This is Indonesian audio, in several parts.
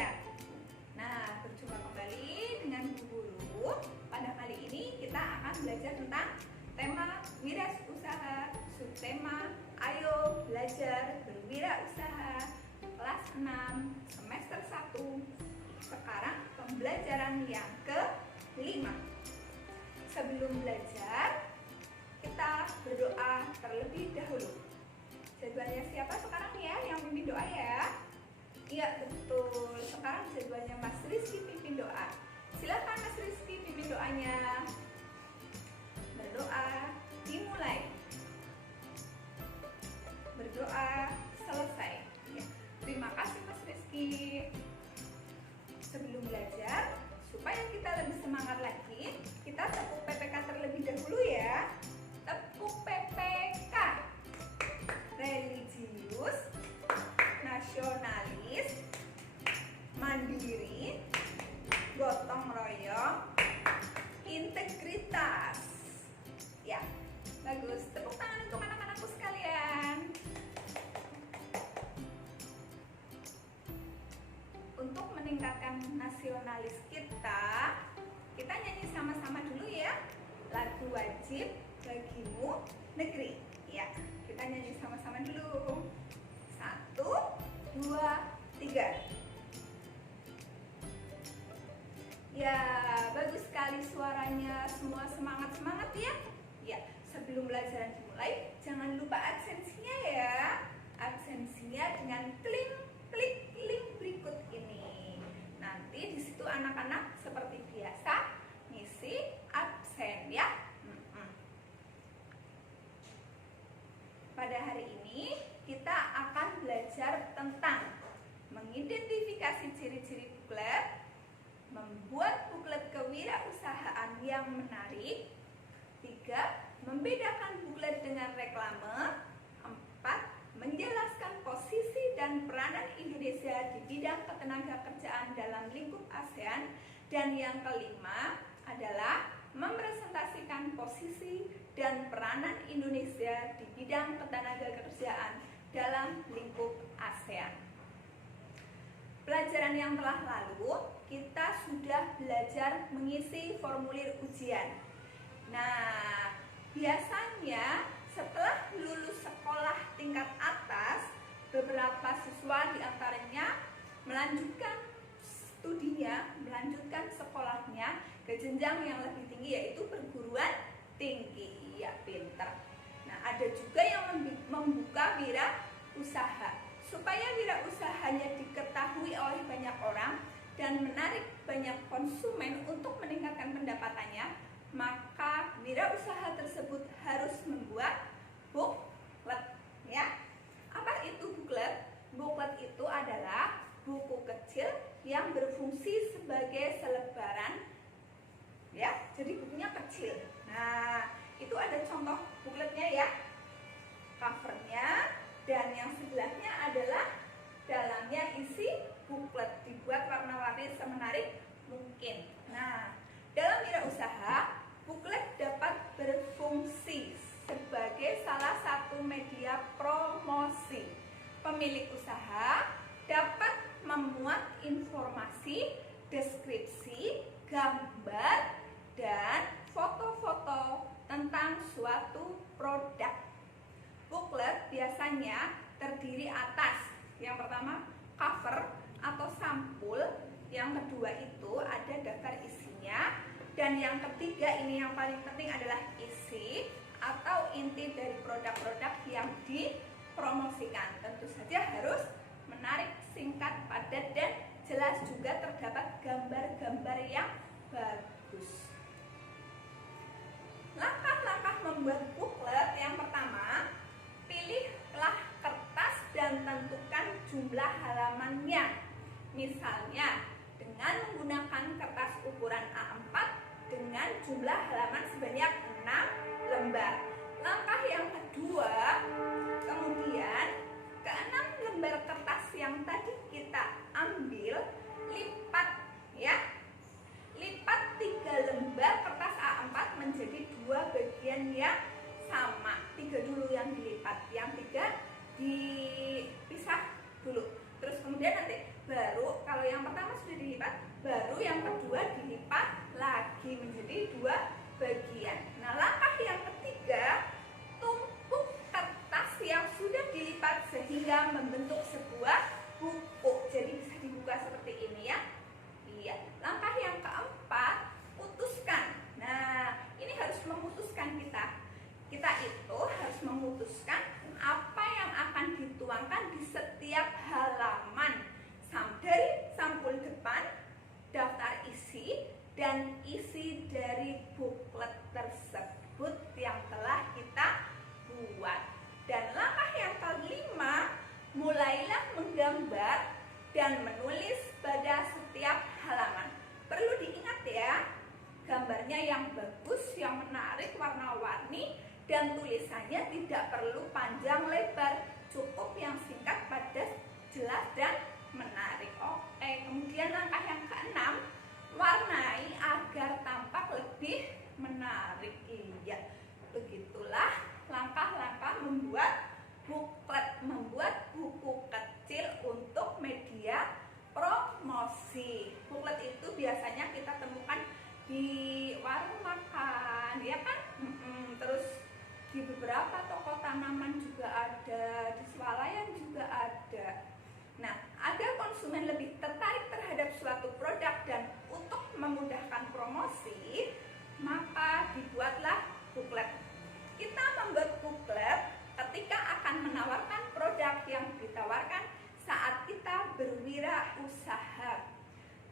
ya. Nah, berjumpa kembali dengan Bu Guru. Pada kali ini kita akan belajar tentang tema wirausaha, subtema Ayo Belajar Berwirausaha, kelas 6, semester 1. Sekarang pembelajaran yang ke-5. Sebelum belajar, kita berdoa terlebih dahulu. Jadwalnya siapa sekarang ya yang pimpin doa ya? Iya betul, sekarang jadwalnya Mas Rizky pimpin doa. Silakan Mas Rizky pimpin doanya. Berdoa dimulai. Berdoa selesai ya. Terima kasih Mas Rizky. Sebelum belajar, supaya kita lebih semangat lagi, kita tepuk PPK terlebih dahulu ya. Tepuk PPK. Religius, nasionalis, mandiri, gotong royong, integritas. Ya, bagus. Tepuk tangan untuk anak-anakku sekalian. Untuk meningkatkan nasionalis kita nyanyi sama-sama dulu ya. Lagu wajib bagimu negeri. Ya, kita nyanyi sama-sama dulu. 1, 2, 3. Ya, bagus sekali suaranya. Semua semangat-semangat ya. Ya, sebelum pelajaran dimulai, jangan lupa absensinya ya. Absensinya dengan klik link berikut ini. Nanti di situ anak-anak seperti biasa ngisi absen ya. Pada hari ini kita akan belajar tentang mengidentifikasi ciri-ciri buklet, membuat buklet kewirausahaan yang menarik, 3. Membedakan buklet dengan reklame, 4. Menjelaskan posisi dan peranan Indonesia di bidang ketenagakerjaan dalam lingkup ASEAN, dan yang kelima adalah merepresentasikan posisi dan peranan Indonesia di bidang ketenagakerjaan dalam lingkup ASEAN. Pelajaran yang telah lalu, kita sudah belajar mengisi formulir ujian. Nah, biasanya setelah lulus sekolah tingkat atas, beberapa siswa diantaranya melanjutkan studinya, melanjutkan sekolahnya ke jenjang yang lebih tinggi, yaitu perguruan tinggi. Ya, pintar. Nah, ada juga yang membuka wirausaha. Supaya wirausahanya diketahui oleh banyak orang dan menarik banyak konsumen untuk meningkatkan pendapatannya, maka wirausaha tersebut harus membuat buklet ya. Apa itu buklet? Buklet itu adalah buku kecil yang berfungsi sebagai selebaran ya, jadi bukunya kecil. Nah, itu ada contoh bukletnya ya, covernya, dan yang sebelahnya adalah dalamnya isi buklet, dibuat warna-warni semenarik mungkin. Nah, dalam wirausaha, buklet dapat berfungsi sebagai salah satu media promosi. Pemilik usaha dapat memuat informasi, deskripsi, gambar, dan foto-foto tentang suatu produk. Buklet biasanya terdiri atas yang pertama cover atau sampul, yang kedua itu ada daftar isinya, dan yang ketiga ini yang paling penting adalah isi atau inti dari produk-produk yang dipromosikan. Tentu saja harus menarik, singkat, padat, dan jelas, juga terdapat gambar-gambar yang bagus. Langkah-langkah membuat buklet: yang pertama, pilihlah kertas dan tentukan jumlah halamannya. Misalnya, dengan menggunakan kertas ukuran A4 dengan jumlah halaman sebanyak 6 lembar. Langkah yang kedua, kemudian ke-6 lembar kertas yang tadi kita ambil, lipat ya. Lipat 3 lembar kertas A4 menjadi 2 bagian yang sama. 3 dulu yang dilipat, yang 3 dipisah dulu. Terus kemudian nanti baru kalau yang pertama sudah dilipat, baru yang kedua dilipat lagi menjadi 2 bagian. Nah, langkah yang ketiga, tumpuk kertas yang sudah dilipat sehingga membentuk sebuah buku. Jadi bisa dibuka seperti ini ya. Iya. Langkah yang keempat, putuskan. Nah, ini harus memutuskan kita. Kita itu harus memutuskan apa yang akan dituangkan di setiap halaman. Dari sampul depan, daftar isi, dan isi dari buklet tersebut yang telah kita buat. Dan langkah yang kelima, mulailah menggambar dan menulis pada setiap halaman. Perlu diingat ya, gambarnya yang bagus, yang menarik, warna-warni, dan tulisannya tidak perlu panjang lebar, cukup yang singkat, padat, jelas, dan menarik. Oke, kemudian langkah yang keenam, warnai agar tampak lebih menarik. Iya, begitulah langkah-langkah membuat buklet, membuat buku kecil untuk media promosi. Buklet itu biasanya kita temukan di warung makan, ya kan? Terus di beberapa toko tanaman juga ada, di swalayan juga ada. Nah, agar konsumen lebih tertarik terhadap suatu produk dan untuk memudahkan promosi, maka dibuatlah buklet. Kita membuat buklet ketika akan menawarkan produk yang ditawarkan saat kita berwirausaha.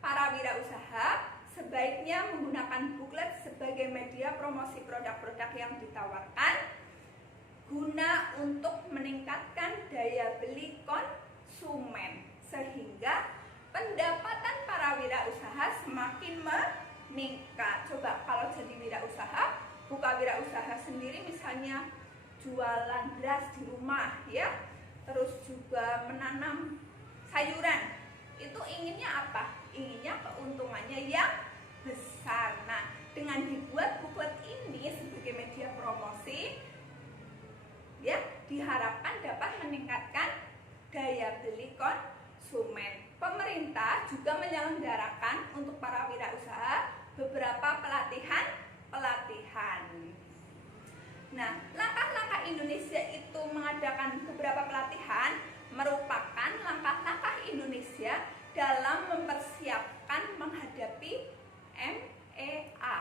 Para wirausaha sebaiknya menggunakan buklet sebagai media promosi produk-produk yang ditawarkan guna untuk meningkatkan daya beli konsumen sehingga pendapatan para wirausaha semakin meningkat. Coba kalau jadi wirausaha, buka wirausaha sendiri misalnya jualan beras di rumah ya, terus juga menanam sayuran, itu inginnya apa? Inginnya keuntungannya yang besar. Nah, dengan dibuat buklet ini sebagai media promosi, ya, diharapkan dapat meningkatkan daya beli konsumen. Pemerintah juga menyelenggarakan untuk para wirausaha beberapa pelatihan. Nah, langkah-langkah Indonesia itu mengadakan beberapa pelatihan merupakan langkah-langkah Indonesia dalam mempersiapkan menghadapi MEA.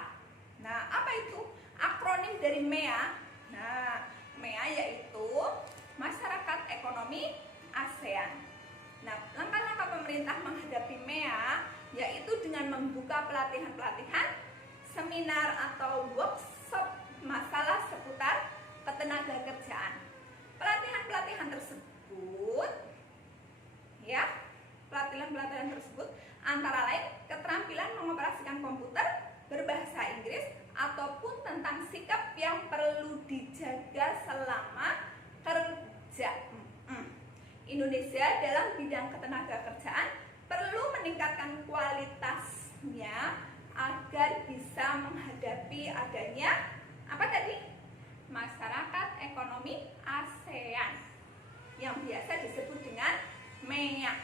Nah, apa itu? Akronim dari MEA. Nah, MEA yaitu Masyarakat Ekonomi ASEAN. Nah, langkah-langkah pemerintah menghadapi MEA yaitu dengan membuka pelatihan-pelatihan, seminar atau workshop masalah seputar ketenagakerjaan. Pelatihan-pelatihan tersebut ya, pelatihan tersebut antara lain keterampilan mengoperasikan komputer, berbahasa Inggris, ataupun tentang sikap yang perlu dijaga selama kerja. Indonesia dalam bidang ketenagakerjaan perlu meningkatkan kualitasnya agar bisa menghadapi adanya apa tadi? Masyarakat Ekonomi ASEAN yang biasa disebut dengan MEA,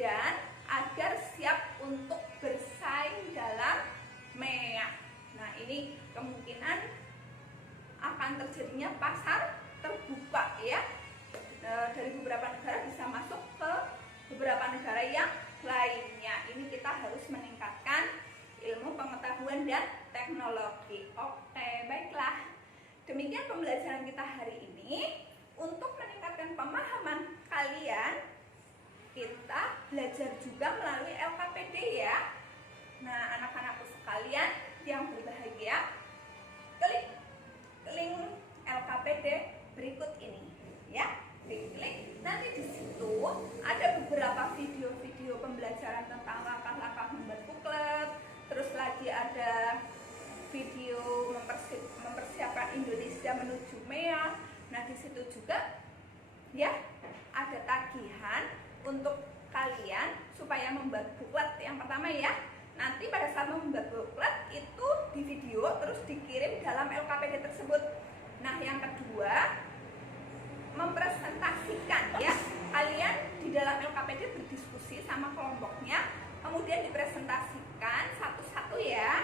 dan agar siap untuk bersaing dalam MEA. Nah, ini kemungkinan akan terjadinya pasar terbuka ya, dari beberapa negara bisa masuk ke beberapa negara yang lainnya. Ini kita harus meningkatkan ilmu pengetahuan dan teknologi. Oke, baiklah. Demikian pembelajaran kita hari ini. Untuk meningkatkan pemahaman kalian, kita belajar juga melalui LKPD ya. Nah, anak-anakku sekalian yang berbahagia, klik link LKPD berikut ini ya. Klik. Nanti di situ ada beberapa video-video pembelajaran tentang langkah-langkah membuat buklet. Terus lagi ada video mempersiapkan Indonesia menuju MEA. Nah, di situ juga ya ada tagihan untuk kalian supaya membuat buklet. Yang pertama ya, nanti pada saat membuat buklet itu di video terus dikirim dalam LKPD tersebut. Nah, yang kedua, mempresentasikan ya, kalian di dalam LKPD berdiskusi sama kelompok presentasikan satu-satu ya.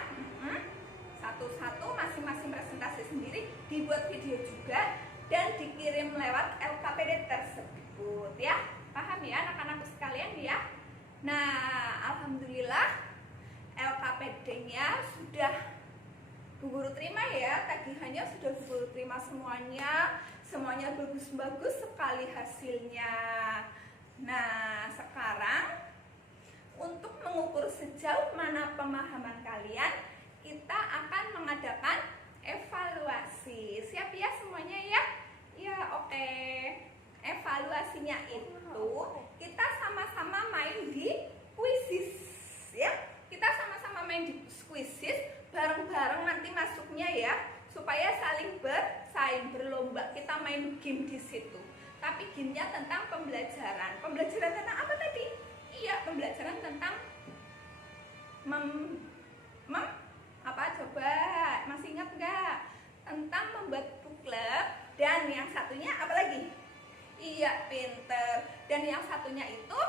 Satu-satu, masing-masing presentasi sendiri, dibuat video juga dan dikirim lewat LKPD tersebut ya. Paham ya anak-anakku sekalian ya? Nah, alhamdulillah LKPD-nya sudah Bu Guru terima ya, tagihannya sudah Bu Guru terima semuanya. Semuanya bagus-bagus sekali hasilnya. Nah, sekarang untuk mengukur sejauh mana pemahaman kalian, kita akan mengadakan evaluasi. Siap ya semuanya ya? Ya, oke. Evaluasinya itu kita sama-sama main di quizzes ya. Kita sama-sama main di quizzes bareng-bareng nanti masuknya ya, supaya saling bersaing, berlomba. Kita main game di situ. Tapi gamenya tentang pembelajaran. Pembelajaran tentang apa tadi? Iya, pembelajaran tentang apa coba? Masih ingat nggak? Tentang membuat booklet. Dan yang satunya apa lagi? Iya, pinter. Dan yang satunya itu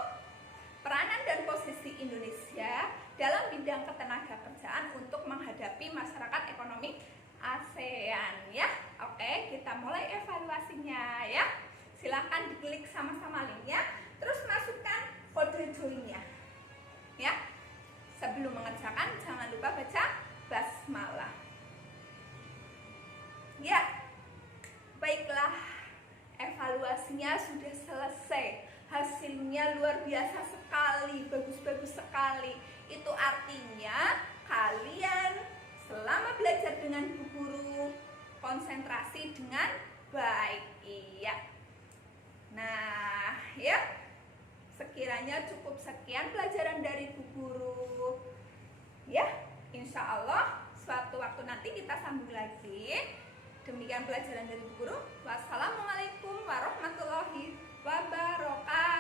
peranan dan posisi Indonesia dalam bidang ketenagakerjaan untuk menghadapi masyarakat ekonomi ASEAN ya. Oke, kita mulai evaluasinya ya. Silahkan diklik sama-sama linknya, terus masukkan kode joinnya ya. Sebelum mengerjakan jangan lupa baca basmalah ya. Baiklah, evaluasinya sudah selesai. Hasilnya luar biasa sekali, bagus-bagus sekali. Itu artinya kalian selama belajar dengan Bu Guru konsentrasi dengan baik. Iya. Nah, ya. Sekiranya cukup sekian pelajaran dari Bu Guru. Ya, insya Allah suatu waktu nanti kita sambung lagi. Demikian pelajaran dari Bu Guru. Wassalamualaikum warahmatullahi wabarakatuh.